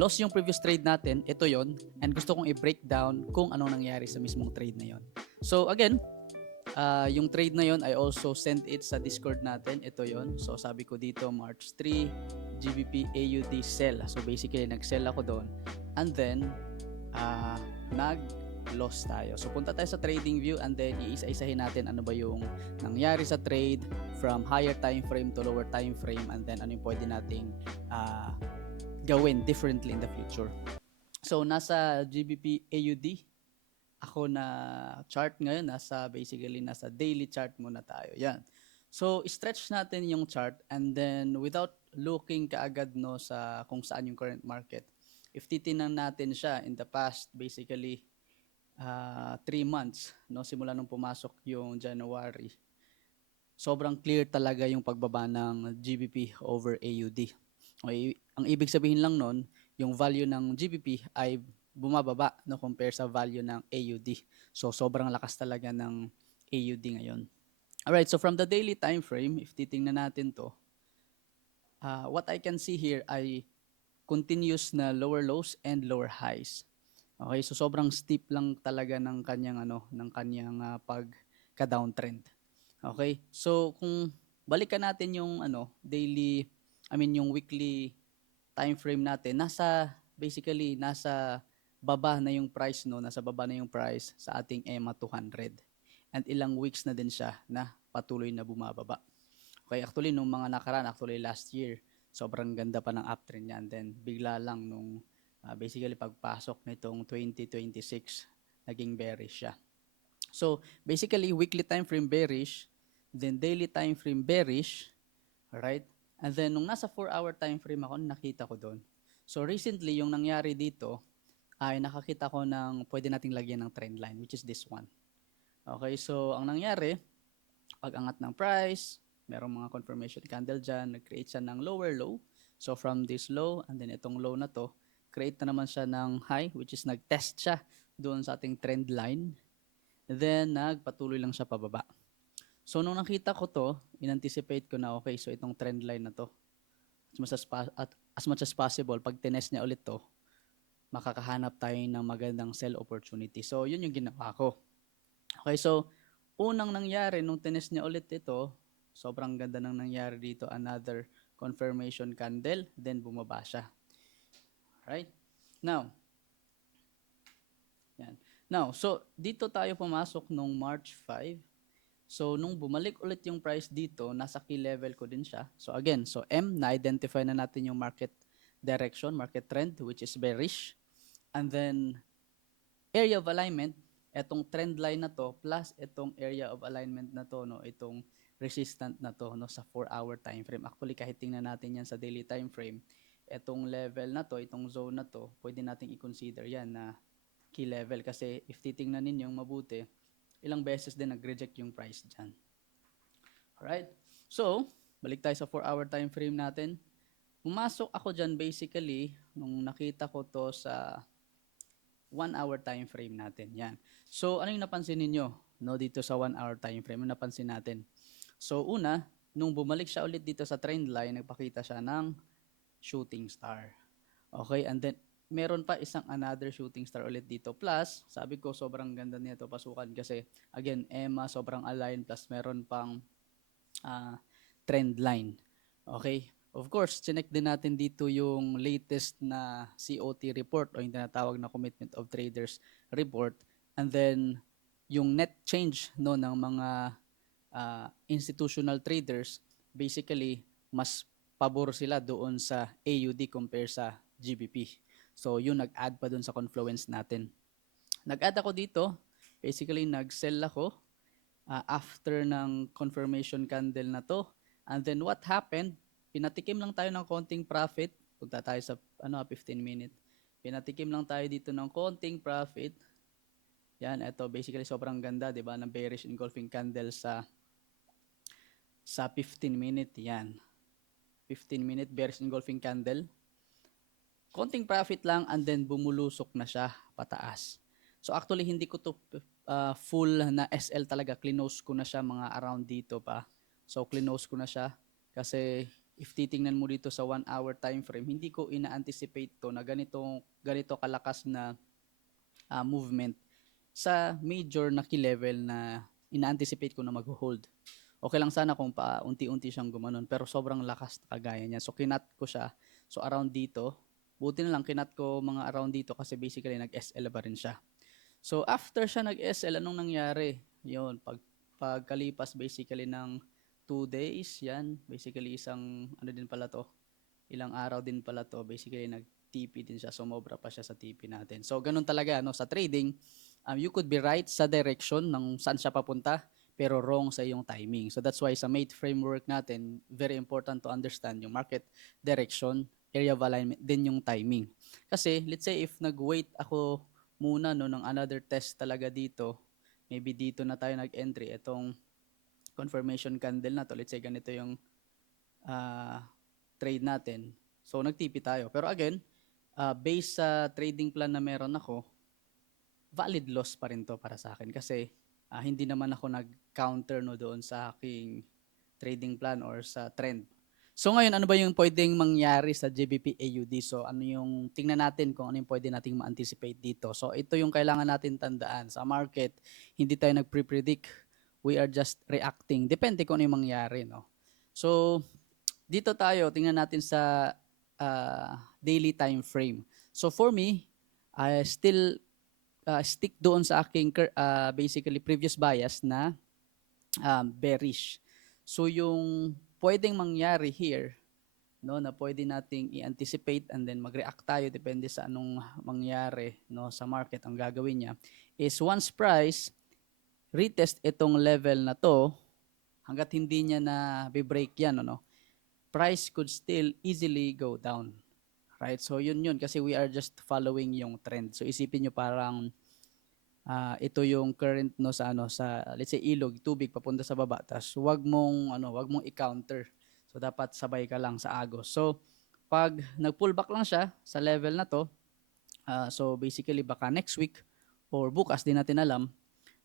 loss yung previous trade natin, ito yon, and gusto kong i-break down kung anong nangyari sa mismong trade na yon. So again, yung trade na yon I also sent it sa Discord natin. Ito yon. So sabi ko dito March 3 GBP AUD sell. So basically nag-sell ako doon, and then nag-loss tayo. So punta tayo sa trading view, and then iisa-isahin natin ano ba yung nangyari sa trade from higher time frame to lower time frame, and then ano yung pwede nating gawin differently in the future. So nasa GBP AUD ako na chart ngayon, basically nasa daily chart muna tayo. Yan. So stretch natin yung chart, and then without looking kaagad no sa kung saan yung current market, if titingnan natin siya in the past basically 3 months no, simula nung pumasok yung January, sobrang clear talaga yung pagbaba ng GBP over AUD. Okay, ang ibig sabihin lang nun, yung value ng GBP ay bumababa no compare sa value ng AUD. So sobrang lakas talaga ng AUD ngayon. Alright, so from the daily time frame, if titingnan natin to, what I can see here ay continuous na lower lows and lower highs. Okay, so sobrang steep lang talaga ng kanyang pagka-downtrend. Okay? So kung balikan natin yung yung weekly time frame natin, nasa baba na yung price no, nasa baba na yung price sa ating EMA 200. And ilang weeks na din siya na patuloy na bumababa. Okay, actually nung mga nakaraan, actually last year, sobrang ganda pa ng uptrend niya, and then bigla lang nung basically pagpasok nitong 2026, naging bearish siya. So basically weekly time frame bearish, then daily time frame bearish, right? And then nung nasa 4-hour time frame ako, nakita ko doon. So recently yung nangyari dito ay nakakita ko ng pwede nating lagyan ng trend line, which is this one. Okay, so ang nangyari, pag-angat ng price, merong mga confirmation candle dyan, nag-create siya ng lower low. So from this low, and then itong low na to, create na naman siya ng high, which is nag-test siya doon sa ating trend line. Then nagpatuloy lang siya pababa. So nung nakita ko to, in-anticipate ko na okay, so itong trend line na to, as much as possible, pag tinest niya ulit to, makakahanap tayo ng magandang sell opportunity. So yun yung ginawa ko. Okay, so unang nangyari nung tinest niya ulit ito, sobrang ganda nang nangyari dito, another confirmation candle, then bumaba siya. Right? Now, yan. Now, so dito tayo pumasok nung March 5. So nung bumalik ulit yung price dito, nasa key level ko din siya. So again, so M, na-identify na natin yung market direction, market trend, which is bearish. And then area of alignment, etong trend line na to plus etong area of alignment na to no, itong resistant na to no sa 4-hour time frame. Actually kahit tingnan natin yan sa daily time frame, etong level na to, itong zone na to, pwede nating i-consider yan na key level kasi if titingnan ninyong mabuti, ilang beses din nag-reject yung price dyan. Alright? So, balik tayo sa 4-hour time frame natin. Pumasok ako dyan basically nung nakita ko to sa 1-hour time frame natin. Yan. So, ano yung napansin ninyo no, dito sa 1-hour time frame? Ano napansin natin? So, una, nung bumalik siya ulit dito sa trend line, nagpakita siya ng shooting star. Okay, and then meron pa isang another shooting star ulit dito. Plus, sabi ko sobrang ganda nito pasukan kasi again, EMA sobrang aligned plus meron pang trend line. Okay? Of course, chinek din natin dito yung latest na COT report o yung tinatawag na Commitment of Traders report, and then yung net change no ng mga institutional traders, basically mas pabor sila doon sa AUD compare sa GBP. So yun nag-add pa doon sa confluence natin. Nag-add ako dito, basically nag-sell ako after ng confirmation candle na to. And then what happened, pinatikim lang tayo ng konting profit. Punta tayo sa 15 minute. Pinatikim lang tayo dito ng konting profit. Yan, ito basically sobrang ganda, 'di ba, ng bearish engulfing candle sa 15 minute. Yan. 15 minute bearish engulfing candle. Konting profit lang, and then bumulusok na siya pataas. So actually hindi ko to full na SL talaga, clinose ko na siya mga around dito pa. So clinose ko na siya kasi if titingnan mo dito sa 1 hour time frame, hindi ko ina-anticipate to na ganito kalakas na movement sa major na key level na ina-anticipate ko na mag-hold. Okay lang sana kung unti-unti siyang gumanon, pero sobrang lakas na kagaya niya. So kinat ko siya. So around dito, buti na lang kinat ko mga around dito kasi basically nag-SL pa rin siya. So after siya nag-SL, anong nangyari? Yun, pagkalipas basically ng 2 days, yan, basically isang ano din pala to, ilang araw din pala to, basically nag-TP din siya, sumobra pa siya sa TP natin. So ganun talaga no, sa trading, you could be right sa direction ng saan siya papunta, pero wrong sa iyong timing. So that's why sa mate framework natin, very important to understand yung market direction, area of alignment, din yung timing. Kasi let's say if nag-wait ako muna no ng another test talaga dito, maybe dito na tayo nag-entry, itong confirmation candle na to, let's say ganito yung trade natin. So nag-TP tayo. Pero again, based sa trading plan na meron ako, valid loss pa rin to para sa akin kasi hindi naman ako nag-counter no doon sa aking trading plan or sa trend. So ngayon, ano ba yung pwedeng mangyari sa GBP AUD? So ano yung, tingnan natin kung ano yung pwede nating ma-anticipate dito. So ito yung kailangan natin tandaan. Sa market, hindi tayo nag-pre-predict. We are just reacting. Depende kung ano yung mangyari. No? So dito tayo, tingnan natin sa daily time frame. So for me, I still stick doon sa aking basically previous bias na bearish. So yung pwedeng mangyari here, no, na pwede nating i-anticipate and then mag-react tayo depende sa anong mangyari no sa market, ang gagawin niya is once price retest itong level na to, hangga't hindi niya na be-break yan, no, price could still easily go down. Right? So yun kasi we are just following yung trend. So isipin nyo parang ito yung current no sa let's say ilog, tubig papunta sa baba. Tapos wag mong i-counter. So dapat sabay ka lang sa agos. So pag nag-pullback lang siya sa level na to, so basically baka next week or bukas din natin alam,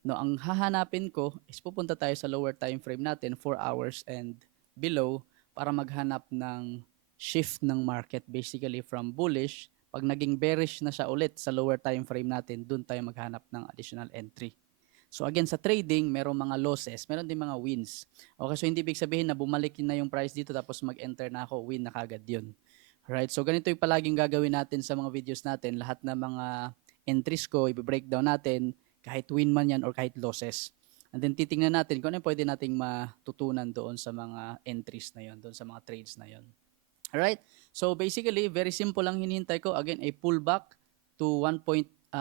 no, ang hahanapin ko is pupunta tayo sa lower time frame natin, 4 hours and below, para maghanap ng shift ng market basically from bullish. Pag naging bearish na siya ulit sa lower time frame natin, dun tayo maghanap ng additional entry. So again, sa trading, merong mga losses, meron din mga wins. Okay, so hindi ibig sabihin na bumalik na yung price dito tapos mag-enter na ako, win na kagad yun. Right, so ganito yung palaging gagawin natin sa mga videos natin. Lahat ng mga entries ko, i-breakdown natin, kahit win man yan or kahit losses. And then titingnan natin kung ano pwede nating matutunan doon sa mga entries na yon, doon sa mga trades na yon. Alright? So basically, very simple lang hinihintay ko. Again, a pullback to 1.90031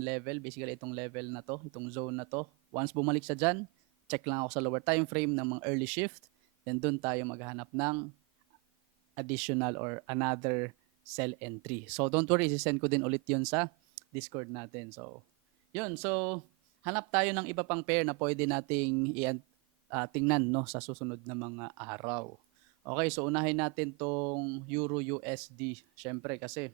level. Basically, itong level na to, itong zone na to. Once bumalik siya dyan, check lang ako sa lower time frame ng mga early shift. Then doon tayo maghanap ng additional or another sell entry. So don't worry, sisend ko din ulit yun sa Discord natin. So, yun. So, hanap tayo ng iba pang pair na pwede nating tingnan no, sa susunod na mga araw. Okay, so unahin natin tong Euro USD. Syempre kasi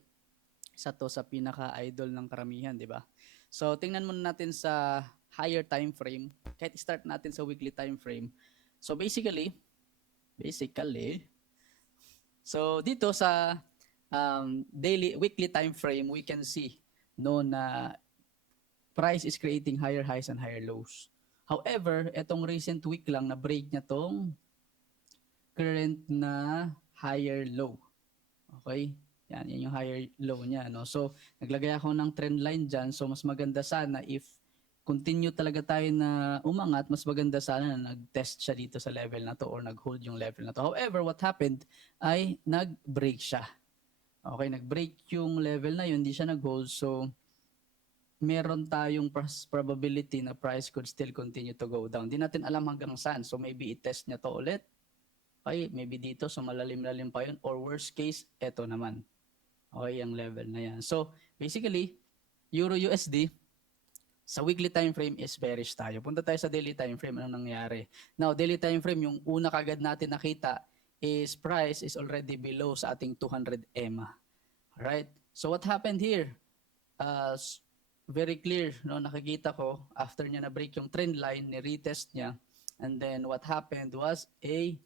isa to sa pinaka-idol ng karamihan, di ba? So tingnan muna natin sa higher time frame. Kahit start natin sa weekly time frame. So basically, so dito sa weekly time frame, we can see no na price is creating higher highs and higher lows. However, etong recent week lang na break niya tong current na higher low. Okay? Yan yung higher low niya. No? So, naglagay ako ng trend line dyan. So, mas maganda sana if continue talaga tayo na umangat, mas maganda sana na nag-test siya dito sa level na to or nag-hold yung level na to. However, what happened ay nag-break siya. Okay, nag-break yung level na yun, hindi siya nag-hold. So, meron tayong probability na price could still continue to go down. Di natin alam hanggang saan. So, maybe i-test niya to ulit. Okay, maybe dito, so malalim-lalim pa yun. Or worst case, eto naman. Okay, ang level na yan. So, basically, Euro USD, sa weekly time frame is bearish tayo. Punta tayo sa daily time frame, anong nangyari. Now, daily time frame, yung una kagad natin nakita is price is already below sa ating 200 EMA. Right? So, what happened here? Very clear, no? Nakikita ko, after niya na break yung trend line, ni-retest niya, and then what happened was a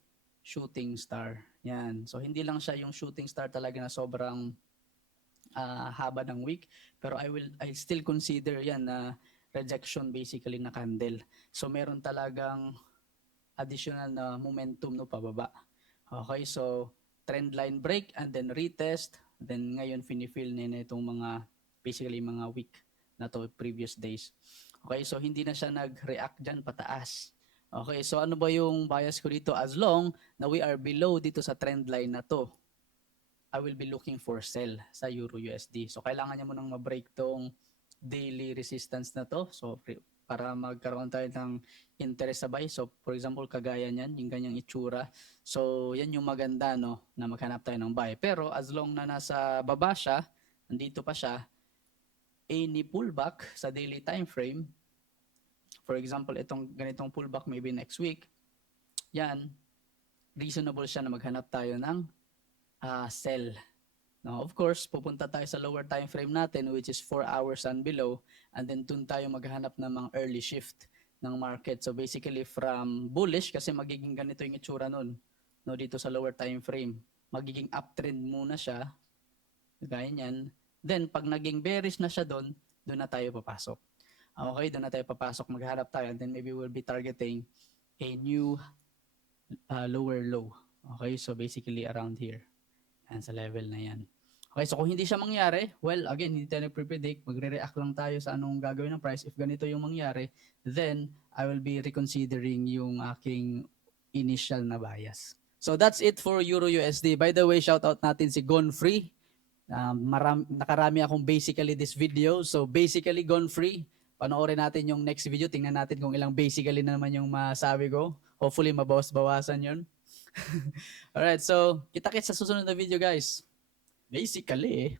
shooting star. Yan. So hindi lang siya yung shooting star talaga na sobrang haba ng wick, pero I still consider yan na rejection basically na candle. So meron talagang additional na momentum no pababa. Okay, so trend line break and then retest, then ngayon fini-fill na itong mga basically mga week na to previous days. Okay, so hindi na siya nag-react dyan pataas. Okay, so ano ba yung bias ko dito? As long na we are below dito sa trend line na to, I will be looking for sell sa Euro USD. So kailangan niya munang ma-break tong daily resistance na to. So para magkaroon tayo ng interest sa buy. So for example, kagaya niyan, yung ganyang itsura. So yan yung maganda no, na maghanap tayo ng buy. Pero as long na nasa baba siya, nandito pa siya, any pullback sa daily time frame, for example, itong ganitong pullback maybe next week, yan, reasonable siya na maghanap tayo ng sell. Now, of course, pupunta tayo sa lower time frame natin which is 4 hours and below, and then dun tayo maghanap ng mga early shift ng market. So basically from bullish, kasi magiging ganito yung itsura nun, no, dito sa lower time frame. Magiging uptrend muna siya, gaya niyan. Then pag naging bearish na siya doon na tayo papasok. Okay, doon na tayo papasok, maghanap tayo, and then maybe we'll be targeting a new lower low. Okay, so basically around here. Yan, sa level na yan. Okay, so kung hindi siya mangyari, well, again, hindi tayo nagpre-predict, magre-react lang tayo sa anong gagawin ng price. If ganito yung mangyari, then I will be reconsidering yung aking initial na bias. So that's it for Euro USD. By the way, shout out natin si Gone Free. Nakarami akong basically this video. So basically Gone Free. Panoorin natin yung next video. Tingnan natin kung ilang basically na naman yung masabi ko. Hopefully mabawas-bawasan yun. Alright, so kita-kits sa susunod na video guys. Basically,